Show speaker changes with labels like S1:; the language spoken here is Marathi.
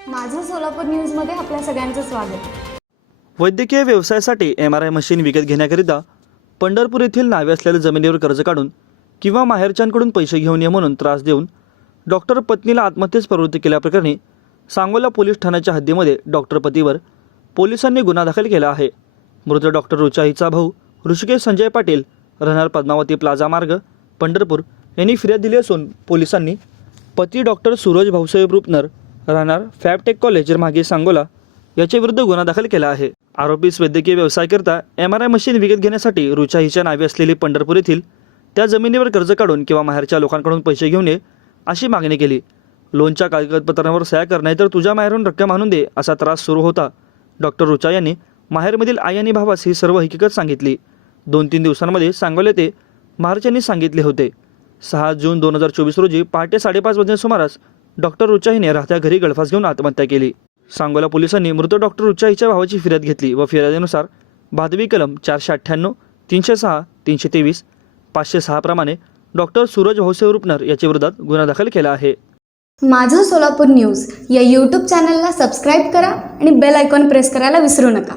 S1: सोलापूर न्यूजमध्ये आपल्या सगळ्यांचं स्वागत.
S2: वैद्यकीय व्यवसायासाठी एम आर आय मशीन विकत घेण्याकरिता पंढरपूर येथील नावे असलेल्या जमिनीवर कर्ज काढून किंवा माहेरच्यांकडून पैसे घेऊन ये म्हणून त्रास देऊन डॉक्टर पत्नीला आत्महत्येस प्रवृत्ती केल्याप्रकरणी सांगोला पोलीस ठाण्याच्या हद्दीमध्ये डॉक्टर पतीवर पोलिसांनी गुन्हा दाखल केला आहे. मृत डॉक्टर रुचा हिचा भाऊ ऋषिकेश संजय पाटील राहणार पद्मावती प्लाझा मार्ग पंढरपूर यांनी फिर्याद दिली असून पोलिसांनी पती डॉक्टर सूरज भाऊसाहेब रुपनर राहणार. फॅबटेक कॉलेज मागे सांगोला याच्या विरुद्ध गुन्हा दाखल केला आहे. आरोपीस वैद्यकीय व्यवसायाकरिता एम आर आय मशीन विकत घेण्यासाठी रुचा हिच्या नावे असलेली पंढरपूर येथील त्या जमिनीवर कर्ज काढून किंवा माहेरच्या लोकांकडून पैसे घेऊन ये अशी मागणी केली. लोनच्या कागदपत्रांवर सह्या कर नाही तर तुझ्या माहेरून रक्कम आणून दे असा त्रास सुरू होता. डॉक्टर रुचा यांनी माहेरमधील आई आणि भावास ही सर्व हकीकत सांगितली. दोन तीन दिवसांमध्ये सांगोले ते महाराजांनी सांगितले होते. सहा जून दोन हजार चोवीस रोजी पहाटे साडेपाच वाजल्या सुमारास डॉक्टर रुचा राहत्या घरी गळफास घेऊन आत्महत्या केली. सांगोला पोलिसांनी मृत डॉक्टर रुचाईच्या भावाची फिर्याद घेतली व फिर्यादीनुसार भादवी कलम चारशे अठ्ठ्याण्णव तीनशे सहा तीनशे तेवीस पाचशे सहा प्रमाणे डॉक्टर सूरज भाऊसाहेब रुपनर याच्या विरोधात गुन्हा दाखल केला आहे.
S1: माझं सोलापूर न्यूज या यूट्यूब चॅनलला सबस्क्राईब करा आणि बेल आयकॉन प्रेस करायला विसरू नका.